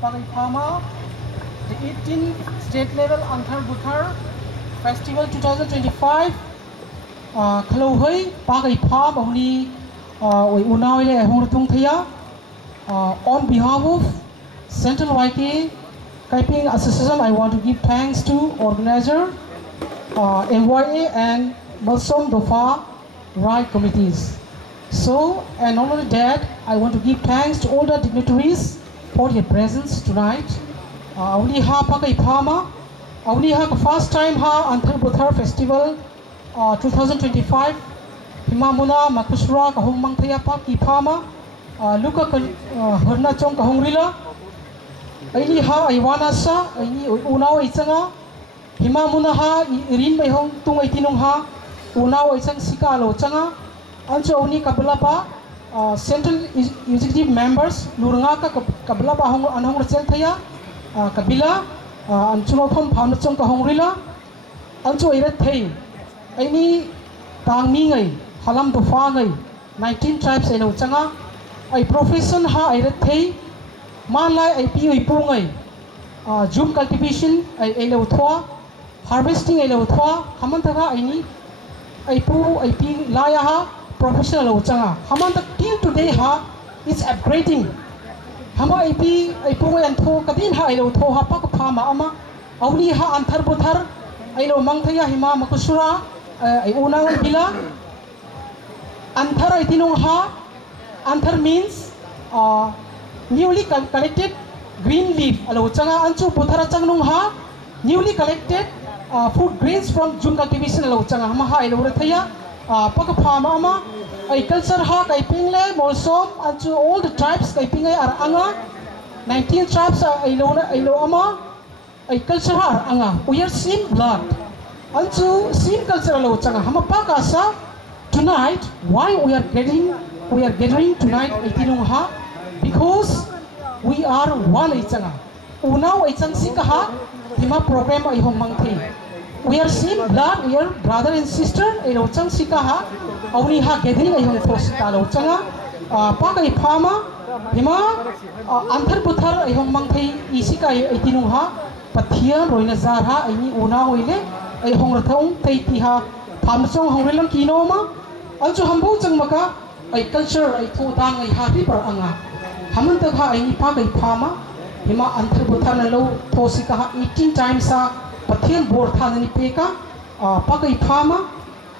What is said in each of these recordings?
Pagai Phama, the 18th state level Anthar Buthar Festival 2025. Khalohoi Pagai Phama Huni Unaile Hongtung Thaya. On behalf of Central YK Kaiping Association, I want to give thanks to organizer MYA and Malsom Dofa Right committees. So, and not only that, I want to give thanks to all the dignitaries for their presence tonight. Only ha Pagai Phama, only ha first time ha Anthar Buthar Festival 2025. Himamuna Makusura Kahong Mangthaya Paki Phama, Luka Herna Chong Kahongrila, Aini ha Iwana sa, Aini Unao Itzanga, Himamuna ha Irin Behong Tung Itinong ha, Unao Itzang Sikalo Changa. Also, only Kabalapa, Central Executive Members, Lurangaka Kabalapa Anhong Resentaya, Kabila, and Chunopam Panachong Kahongrila. Also, Iret Any Tang Mingai, Halam Dofangai, 19 tribes in Uchanga, a profession ha Iret Manlai IP Ipungai, Jum cultivation, a Eleutua, harvesting Eleutua, Hamantara, any Ipu IP Layaha. Professional Uchanga. Hamanta till today ha is upgrading. Hama IP Ipu and Tho Kadin ha ilo Tho ha Pagai Phama ama. Auli ha Anthar Buthar ilo Mangthaya Hima Makusura Unang Bila. Anthar Itinong ha. Anthar means newly collected green leaf. Alo Uchanga Anchu Buthara Changnong ha newly collected food grains from June cultivation alo Uchanga. Hama ha ilo Rathaya. Pagai Phama ama, culture ha Kaiping le, Molsom, and to all the tribes Kaiping are anga, 19 tribes ilo ama, culture ha anga. We are same blood, and to same culture alo changa. Hama Pakasa tonight. Why we are gathering tonight itinong ha? Because we are one ichanga. Unao ichang sikaha, hima program ihong mangthi. We are same blood, we are brother and sister. Ilo chang sikaha, only ha gathering ayong thosita lo changa. Pagai Phama, hima Anthar Buthar ayong mangthai isika itinong ha. Pathian roina zarha ayni una oile ayong rathong tay tiha phamsong hongrelang kinoma. Also hambo chang maka ay culture ay thotang ay hari par anga. Hamantag ha ayni Pagai Phama, hima Anthar Buthar na lo thosika ha 18 times sa Pathian Bortha Peka, Pagai Phama,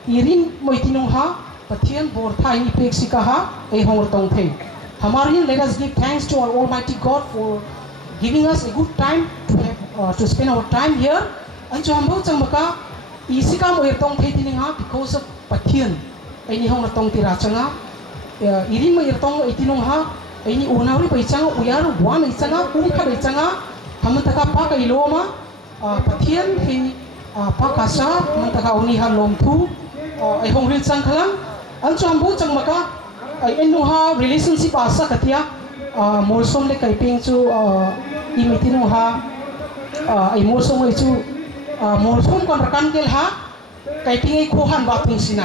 Irin Moitinong ha, Pathian Bortha Pexikaha, a Hongrtong Thay. Hamarian, let us give thanks to our Almighty God for giving us a good time to spend our time here. And to Hambo Chamaka, Isika Moirtong Thay Tininga because of Pathian, any Hongrtong Tirachanga, Irin Moirtong Itinong ha, any Unari Paichanga, we are one Ichanga, Umka Ichanga, Hamantaka Pagai Loma. Pathian hi Pakasa Mantaka Uni ha Lomthu ay Hongril Changkhalang Ancho Hambu Changmaka ay Enuha relationship asa katia Molsom le Kaiping chu imitinong ha ay Molsom ay chu Molsom kon rakan kel ha Kaiping ay kuhan batung sina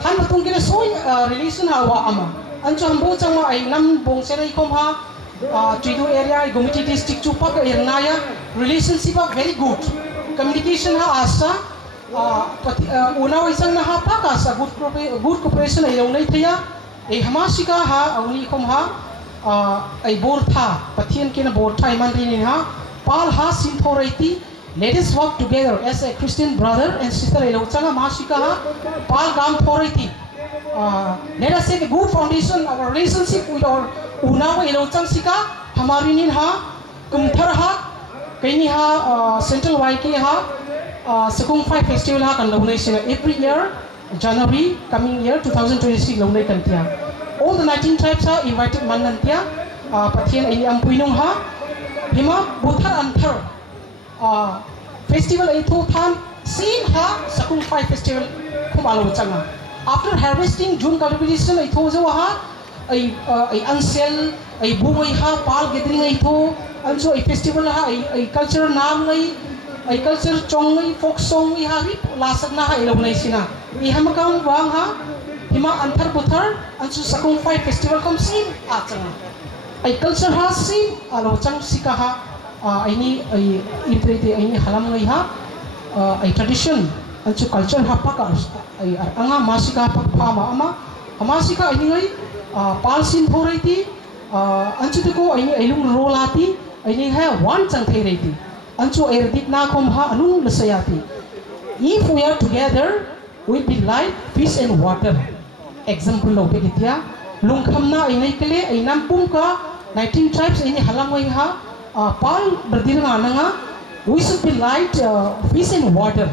han batung kele soy relation ha wa ama Ancho Hambu Changma ay nam bong serai kom ha Tridu area Gumiti district chu pak Irnaya relationship are very good. Communication ha asa una isang na ha Pakasa good cooperation ay long thaya ay hamasika ha awni kom ha ay Bortha Pathian kina Bortha iman rin ha pal ha sinthority. Let us work together as a Christian brother and sister ay changa masika ha pal gam authority. Let us take a good foundation of our relationship with our Unawa Ilotang Sika, Hamarinin ha, Kumthar ha, Kaini ha, Central YK ha, Sakung 5 Festival ha, and Launation every year, January, coming year 2026, Launay Kantia. All the 19 tribes are invited Manantia, Pathian Ini Ampuinong ha, Hima Buthar Anthar Festival Aito Than, Sin ha, Sakung 5 Festival Kumalo Changa. After harvesting June cultivation, I told you ha, I unsell, I boom ha, pal gathering I told, also a festival ha, I culture nam I culture chong folk song I have last na ha ilonay sina. I hamakang wang ha, hima Anthar Buthar, also Sakung 5 Festival comes in at ai culture ha si alo chang sika ha aini ai interete aini halam ngai ha ai tradition anchu culture ha pa ka ai anga masika pa phama ama sika aini ngai palsin thoraiti anchu ko aini ailung rolati aini ha one chang thairiti anchu erdik na khom ha anung lasayati. If we are together, we'll be like fish and water. Example lo begitia lungkham na inai kele ainam pumka 19 tribes ini halangwai ha pal berdira nga we should be like fish and water.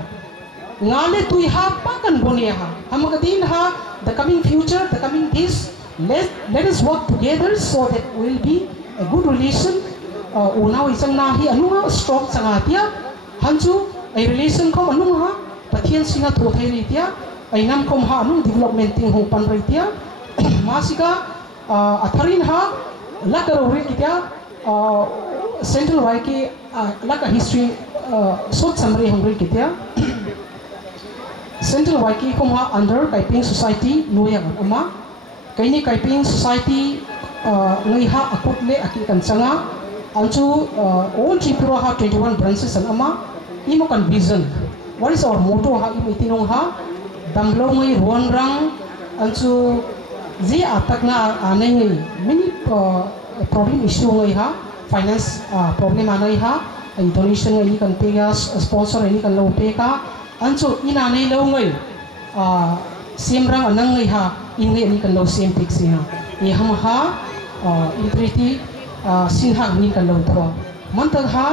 Ngale tui ha pakan bonia ha hamagadin ha the coming future, the coming days, let us work together so that we'll be a good relation. Unaw isang nahi anunga strong sangatia hanju a relation ko anunga pathian singa thothai ritia ainam kom ha anung development ting hong pan ritia masika atharin ha lakaro ritia central waiki laka history short summary hong ritia central waiki kom ha under kaiping society noya ama kaini kaiping society ngai ha akutle aki kansanga anchu all Tripura ha 21 branches an ama imo kan vision. What is our motto ha imo itinong ha damlo ngai ruan rang anchu zi atak na anai ngai many problem issue ngai ha finance problem anai ha ai donation ngai kan pega sponsor ngai kan lo peka anchu ina nei lo ngai sim rang anang ngai ha in ngai ni kan lo sim pik si ha e ham ha integrity sinha ni kan lo thwa mantag ha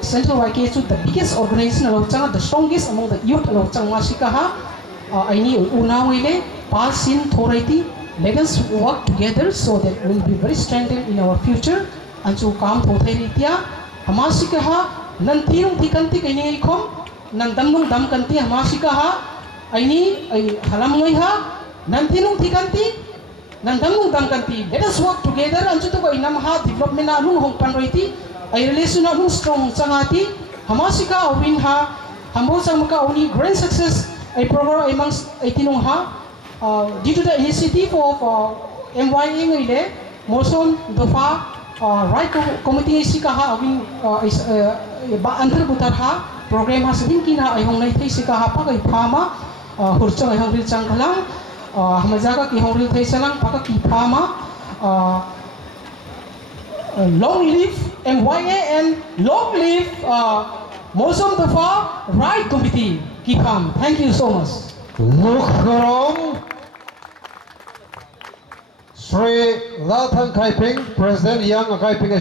Central YK is the biggest organization of Changa, the strongest among the youth of Changa Shikaha. I need Unawile, Palsin, Thorati. Let us work together so that we will be very strengthened in our future. And so come Thoritia, Hamashikaha, Nantinum Tikanti, any com, Nandamnum Damkanti, Hamashikaha. I need a Halamuiha, Nantinum Tikanti, Nandamnum Damkanti. Let us work together and so to go in Namaha, development Hong Panriti. Ay relation na strong sangati hamasika win ha hamo sang maka uni grand success ay program ay mang ay tinong ha due to the initiative of MYA ngile moson dofa right committee sika ha win ba antar butar ha program ha seding kina ay hong nai thai sika ha pa kai phama hurchang ay hong ril chang khalang hamajaga ki hong ril thai salang pa ki phama long live MYA and long live Mosam Dafa Right Committee. Keep calm. Thank you so much. Lukharong Sri Lathang Kaiping, President Young Kaiping.